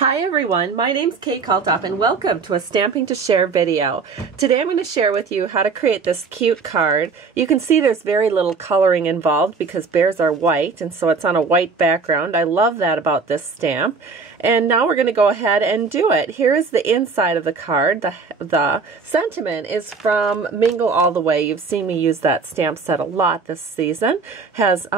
Hi everyone, my name's Kate Kalthoff and welcome to a Stamping to Share video. Today I'm going to share with you how to create this cute card. You can see there's very little coloring involved because bears are white, and so it's on a white background. I love that about this stamp. And now we're going to go ahead and do it. Here is the inside of the card. The sentiment is from Mingle All the Way. You've seen me use that stamp set a lot this season. Has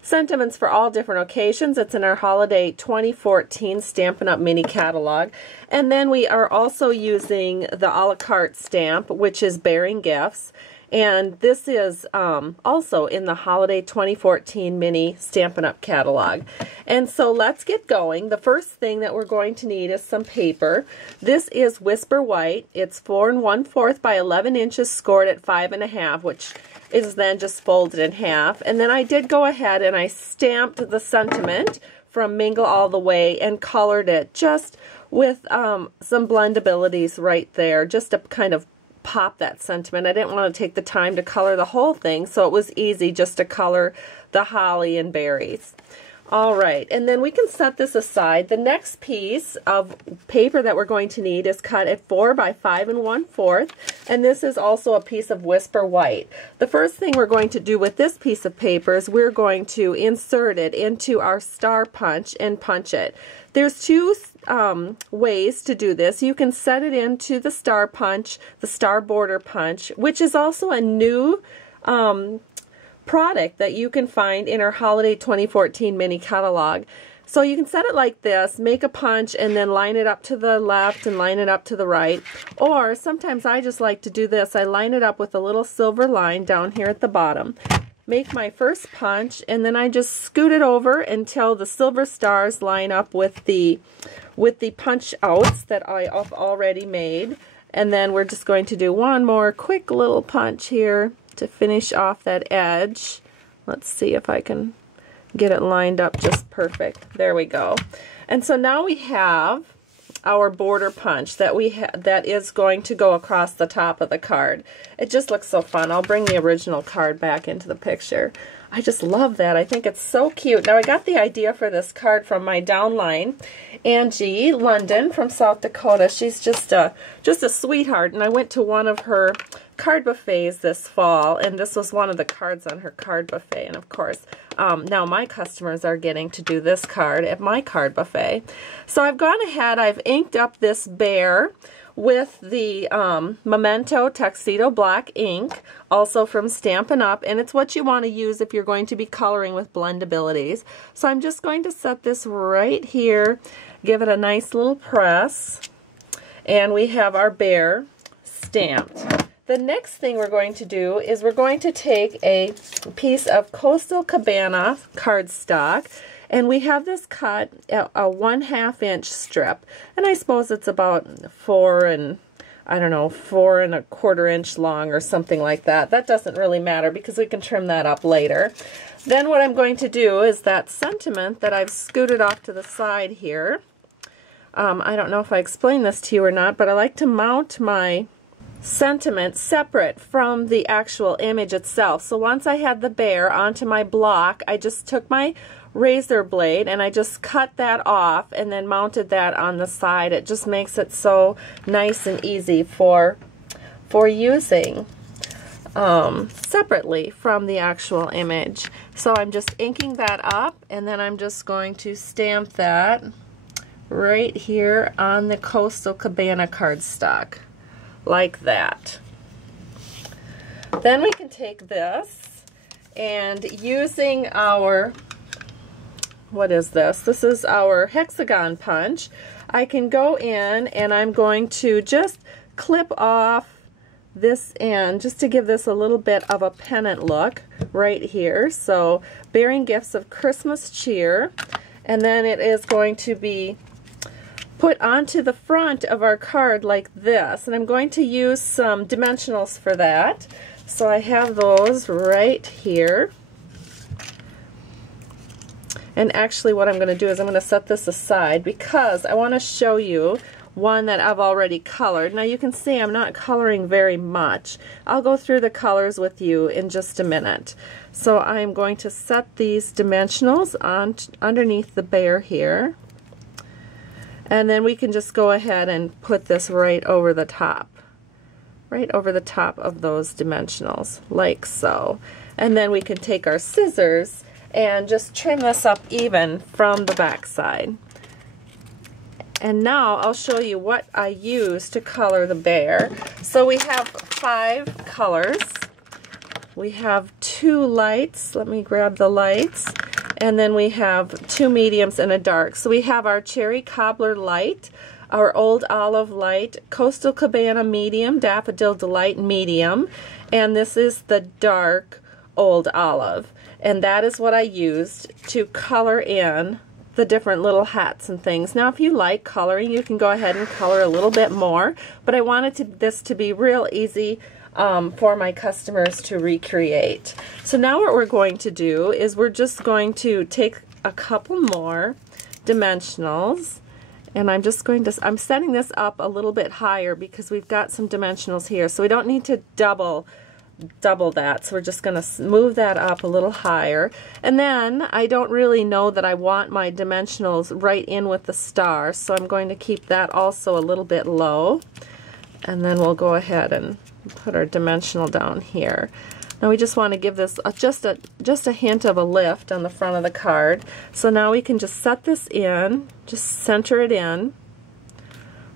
sentiments for all different occasions. It's in our Holiday 2014 Stampin' Up! Mini Catalog. And then we are also using the a la carte stamp, which is Bearing Gifts. And this is also in the Holiday 2014 Mini Stampin' Up! Catalog. And so let's get going. The first thing that we're going to need is some paper. This is Whisper White. It's 4 1/4 by 11 inches scored at 5 1/2, which is then just folded in half. And then I did go ahead and I stamped the sentiment from Mingle All the Way and colored it just with some blendabilities right there, just to kind of pop that sentiment. I didn't want to take the time to color the whole thing, so it was easy just to color the holly and berries. All right, and then we can set this aside. The next piece of paper that we're going to need is cut at 4 by 5 1/4, and this is also a piece of Whisper White. The first thing we're going to do with this piece of paper is we're going to insert it into our star punch and punch it. There's two ways to do this. You can set it into the star punch, the star border punch, which is also a new product that you can find in our Holiday 2014 Mini Catalog. So you can set it like this, make a punch, and then line it up to the left and line it up to the right. Or sometimes I just like to do this. I line it up with a little silver line down here at the bottom. Make my first punch, and then I just scoot it over until the silver stars line up with the punch outs that I have already made. And then we're just going to do one more quick little punch here to finish off that edge. Let's see if I can get it lined up just perfect. There we go. And so now we have our border punch that that is going to go across the top of the card. It just looks so fun. I'll bring the original card back into the picture. I just love that. I think it's so cute. Now I got the idea for this card from my downline, Angie London from South Dakota. She's just a sweetheart, and I went to one of her card buffets this fall, and this was one of the cards on her card buffet. And of course, now my customers are getting to do this card at my card buffet. So I've gone ahead, I've inked up this bear with the Memento Tuxedo Black ink, also from Stampin' Up, and it's what you want to use if you're going to be coloring with blendabilities. So I'm just going to set this right here, give it a nice little press, and we have our bear stamped. The next thing we're going to do is we're going to take a piece of Coastal Cabana cardstock, and we have this cut at a 1/2 inch strip, and I suppose it's about 4 1/4 inch long or something like that. That doesn't really matter because we can trim that up later. Then what I'm going to do is that sentiment that I've scooted off to the side here. I don't know if I explained this to you or not, but I like to mount my sentiment separate from the actual image itself. So once I had the bear onto my block, I just took my razor blade and I just cut that off and then mounted that on the side. It just makes it so nice and easy for using separately from the actual image. So I'm just inking that up, and then I'm just going to stamp that right here on the Coastal Cabana cardstock, like that. Then we can take this, and using our, what is this? This is our hexagon punch. I can go in and I'm going to just clip off this end just to give this a little bit of a pennant look right here. So Bearing Gifts of Christmas Cheer, and then it is going to be put onto the front of our card like this, and I'm going to use some dimensionals for that. So I have those right here. And actually what I'm going to do is I'm going to set this aside because I want to show you one that I've already colored. Now you can see I'm not coloring very much. I'll go through the colors with you in just a minute. So I'm going to set these dimensionals on underneath the bear here. And then we can just go ahead and put this right over the top of those dimensionals, like so. And then we can take our scissors and just trim this up even from the back side. And now I'll show you what I use to color the bear. So we have 5 colors. We have 2 lights. Let me grab the lights. And then we have 2 mediums and a dark. So we have our Cherry Cobbler light, our Old Olive light, Coastal Cabana medium, Daffodil Delight medium, and this is the dark Old Olive. And that is what I used to color in the different little hats and things. Now if you like coloring, you can go ahead and color a little bit more, but I wanted this to be real easy for my customers to recreate. So now what we're going to do is we're just going to take a couple more dimensionals, and I'm just going to, I'm setting this up a little bit higher because we've got some dimensionals here, so we don't need to double that, so we're just going to move that up a little higher. And then I don't really know that I want my dimensionals right in with the star, so I'm going to keep that also a little bit low, and then we'll go ahead and put our dimensional down here. Now we just want to give this just a hint of a lift on the front of the card. So now we can just set this in, just center it in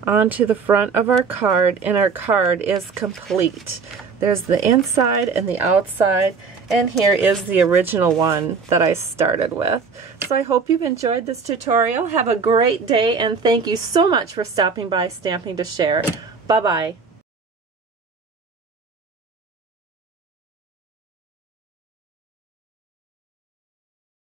onto the front of our card, and our card is complete. There's the inside and the outside, and here is the original one that I started with. So I hope you've enjoyed this tutorial. Have a great day, and thank you so much for stopping by Stamping to Share. Bye-bye.